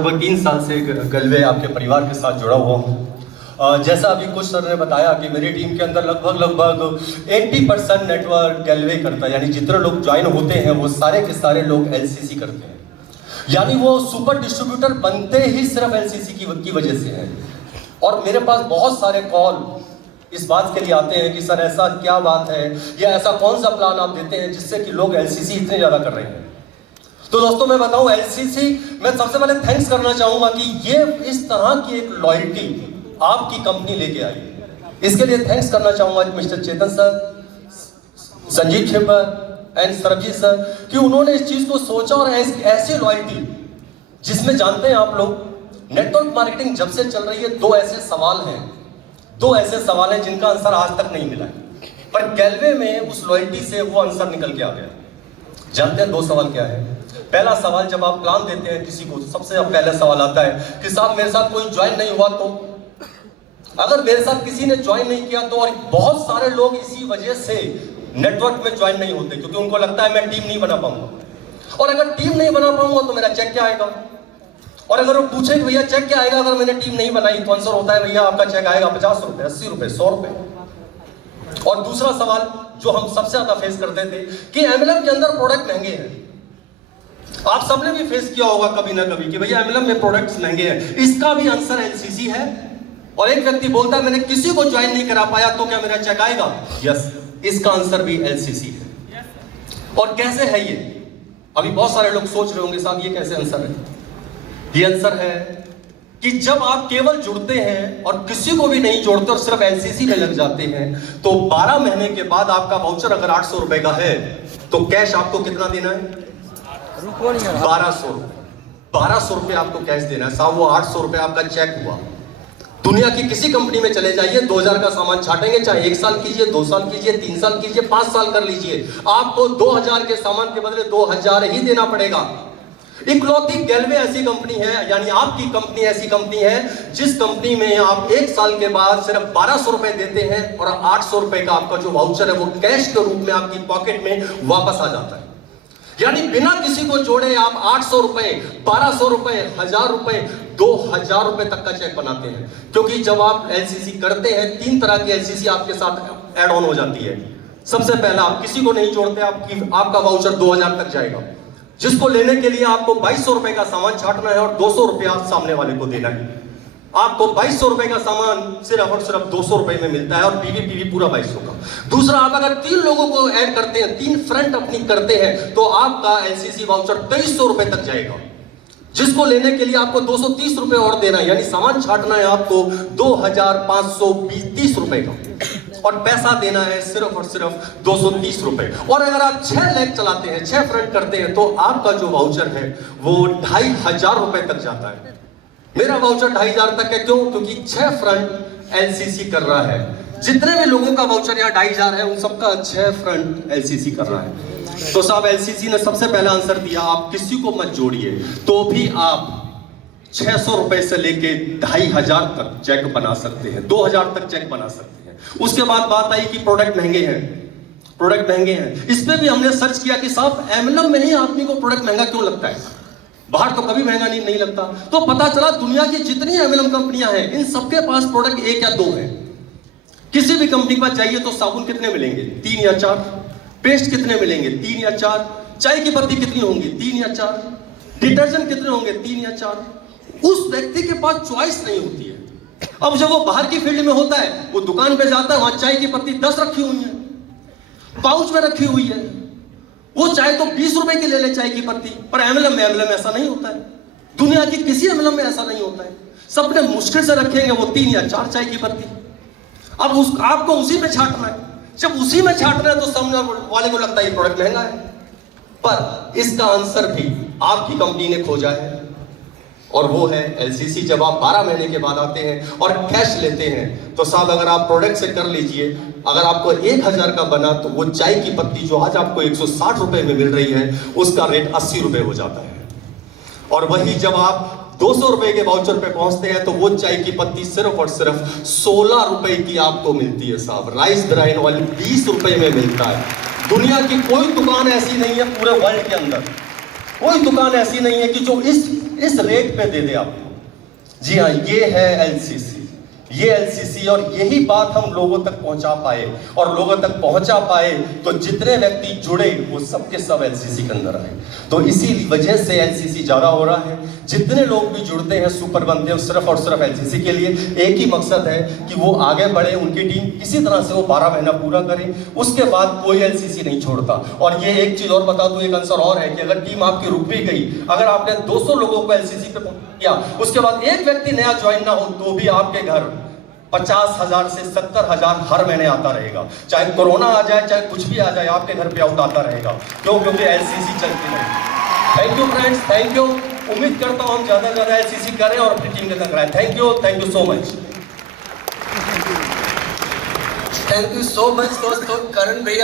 लगभग 3 साल से गलवे आपके परिवार के साथ जुड़ा हुआ हूँ। जैसा अभी कुछ सर ने बताया कि मेरी टीम के अंदर लगभग 80% नेटवर्क गलवे करता है, यानी जितने लोग ज्वाइन होते हैं वो सारे के सारे लोग एलसीसी करते हैं, यानी वो सुपर डिस्ट्रीब्यूटर बनते ही सिर्फ एलसीसी की वजह से है। और मेरे पास बहुत सारे कॉल इस बात के लिए आते हैं कि सर ऐसा क्या बात है या ऐसा कौन सा प्लान आप देते हैं जिससे कि लोग एलसीसी इतने ज़्यादा कर रहे हैं। तो दोस्तों मैं बताऊं, एलसीसी मैं सबसे पहले थैंक्स करना चाहूंगा कि ये इस तरह की एक लॉयल्टी आपकी कंपनी लेके आई। इसके लिए थैंक्स करना चाहूंगा mister Chetan sir, Sanjeev Khepar and Sarabjeet sir कि उन्होंने इस चीज को सोचा और ऐसी लॉयल्टी जिसमें जानते हैं आप लोग नेटवर्क मार्केटिंग जब से चल रही है दो ऐसे सवाल हैं जिनका आंसर आज तक नहीं मिला है, पर गैलवे में उस लॉयल्टी से वो आंसर निकल के आ गया। जानते हैं 2 सवाल क्या है? पहला सवाल, जब आप प्लान देते हैं किसी को तो सबसे पहला सवाल आता है कि साहब मेरे साथ कोई ज्वाइन नहीं हुआ तो, अगर मेरे साथ किसी ने ज्वाइन नहीं किया तो, और बहुत सारे लोग इसी वजह से नेटवर्क में ज्वाइन नहीं होते क्योंकि उनको लगता है मैं टीम नहीं बना पाऊंगा, और अगर टीम नहीं बना पाऊंगा तो मेरा चेक क्या आएगा। और अगर वो पूछे कि भैया चेक क्या आएगा अगर मैंने टीम नहीं बनाई, तो आंसर होता है भैया आपका चेक आएगा 50 रुपए, 80 रुपए, 100 रुपए। और दूसरा सवाल जो हम सबसे ज्यादा फेस करते थे कि एमएलएम के अंदर प्रोडक्ट महंगे हैं। आप सबने भी फेस किया होगा कभी ना कभी कि भैया एमएलएम में प्रोडक्ट्स महंगे हैं, इसका भी आंसर एलसीसी है। और एक व्यक्ति बोलता है मैंने किसी को ज्वाइन नहीं करा पाया तो क्या मेरा चेक आएगा? यस, इसका आंसर भी एलसीसी है। और कैसे है ये? अभी बहुत सारे लोग सोच रहे होंगे साहब ये कैसे आंसर है? ये आंसर है कि जब आप केवल जुड़ते हैं और किसी को भी नहीं जोड़ते और सिर्फ एलसीसी में लग जाते हैं तो 12 महीने के बाद आपका वाउचर अगर 800 रुपए का है तो कैश आपको कितना देना है? 1200 रुपए। 1200 रुपए आपको कैश देना है साहब, वो 800 रुपए आपका चेक हुआ। दुनिया की किसी कंपनी में चले जाइए, 2000 का सामान छाटेंगे, चाहे 1 साल कीजिए, 2 साल कीजिए, 3 साल कीजिए, 5 साल कर लीजिए, आपको 2000 के सामान के बदले 2000 ही देना पड़ेगा। इकलौती गैलवे ऐसी कंपनी है, यानी आपकी कंपनी ऐसी कंपनी है जिस कंपनी में आप 1 साल के बाद सिर्फ 1200 रुपए देते हैं और 800 रुपए का आपका जो वाउचर है वो कैश के रूप में आपकी पॉकेट में वापस आ जाता है। यानी बिना किसी को जोड़े आप 800 रुपए, 1200 रुपए, 1000 रुपए, 2000 रुपए तक का चेक बनाते हैं। क्योंकि जब आप एलसीसी करते हैं 3 तरह की एलसीसी आपके साथ ऐड ऑन हो जाती है। सबसे पहला, आप किसी को नहीं जोड़ते, आपका वाउचर 2000 तक जाएगा, जिसको लेने के लिए आपको 2200 रुपए का सामान छाटना है और 200 रुपया सामने वाले को देना है। आपको 2200 रुपए का सामान सिर्फ और सिर्फ 200 रुपए में मिलता है और पीवी पूरा 2200 का। दूसरा, आप अगर 3 लोगों को ऐड करते हैं, 3 फ्रंट अपनी करते हैं तो आपका एलसीसी वाउचर 2300 रुपए तक जाएगा, जिसको लेने के लिए आपको 230 रुपए और देना है, यानी सामान छाटना है आपको 2530 रुपए का और पैसा देना है सिर्फ और सिर्फ 230 रुपए। और अगर आप 6 लेग चलाते हैं, 6 फ्रंट करते हैं तो आपका जो वाउचर है वो 2500 रुपए तक जाता है। मेरा वाउचर 2500 तक है, क्यों? क्योंकि 6 फ्रंट एलसीसी कर रहा है। जितने भी लोगों का वाउचर यहाँ 2500 है उन सबका 6 फ्रंट एलसीसी कर रहा है। तो साहब एलसीसी ने सबसे पहला आंसर दिया, आप किसी को मत जोड़िए, तो भी आप 600 रुपए से लेके 2500 तक चेक बना सकते हैं, 2000 तक चेक बना सकते हैं। उसके बाद बात आई कि प्रोडक्ट महंगे हैं। इस पे भी हमने सर्च किया कि साहब एमएलएम में ही आदमी को प्रोडक्ट महंगा क्यों लगता है, बाहर तो कभी महंगा नहीं लगता। तो पता चला दुनिया की जितनी एमएलएम कंपनियां हैं इन सबके पास प्रोडक्ट 1 या 2 है। किसी भी कंपनी के पास जाइए तो साबुन कितने मिलेंगे? 3 या 4। पेस्ट कितने मिलेंगे? 3 या 4। चाय की पत्ती कितनी होंगी? 3 या 4। डिटर्जेंट कितने होंगे? 3 या 4। उस व्यक्ति के पास चॉइस नहीं होती है। अब जब वो बाहर की फील्ड में होता है, वो दुकान पे जाता है, वहां चाय की पत्ती 10 रखी हुई है, पाउच में रखी हुई है, वो चाहे तो 20 रुपए की ले ले चाय की पत्ती। पर एमएलएम में ऐसा नहीं होता है, दुनिया की किसी एमएलएम में ऐसा नहीं होता है। सबने मुश्किल से रखेंगे वो 3 या 4 चाय की पत्ती। अब आपको उसी में छाटना है। जब उसी में छाटना है तो सामने वाले को लगता है ये प्रोडक्ट महंगा है, पर इसका आंसर भी आपकी कंपनी ने खोजा है और वो है एलसीसी। जब आप 12 महीने के बाद आते हैं और कैश लेते हैं तो साहब अगर आप प्रोडक्ट से कर लीजिए, अगर आपको 1000 का बना तो वो चाय की पत्ती जो आज आपको 160 रुपए में मिल रही है उसका रेट 80 रुपए हो जाता है। और वही जब आप 200 रुपए के वाउचर पे पहुंचते हैं तो वो चाय की पत्ती सिर्फ और सिर्फ 16 रुपए की आपको मिलती है साहब। राइस ब्राइन ऑयल 20 रुपए में मिलता है। दुनिया की कोई दुकान ऐसी नहीं है पूरे वर्ल्ड के अंदर कोई दुकान ऐसी नहीं है कि जो इस रेट पे दे दे आपको। जी हाँ, ये है एलसीसी, ये एलसीसी, और यही बात हम लोगों तक पहुंचा पाए, और लोगों तक पहुंचा पाए तो जितने व्यक्ति जुड़े वो सबके सब एलसीसी के अंदर आए। तो इसी वजह से एलसीसी ज्यादा हो रहा है। जितने लोग भी जुड़ते हैं, सुपर बनते हैं, सिर्फ और सिर्फ एलसीसी के लिए। एक ही मकसद है कि वो आगे बढ़े, उनकी टीम किसी तरह से वो 12 महीना पूरा करे, उसके बाद कोई एलसीसी नहीं छोड़ता। और ये एक चीज और बता दूं, एक आंसर और है कि अगर टीम आपकी रुक भी गई, अगर आपने 200 लोगों को एलसीसी पे किया, उसके बाद एक व्यक्ति नया ज्वाइन ना हो, तो भी आपके घर 50,000 से 70,000 हर महीने आता रहेगा। चाहे कोरोना आ जाए, चाहे कुछ भी आ जाए, आपके घर पे आउट आता रहेगा। क्यों? क्योंकि एलसीसी चलती रहेगी। Thank you friends, thank you. उम्मीद करता हूं हम ज्यादा से ज्यादा एलसीसी करें और अपनी टीम के साथ कराएं। Thank you so much. Thank you so much दोस्तों। करण भैया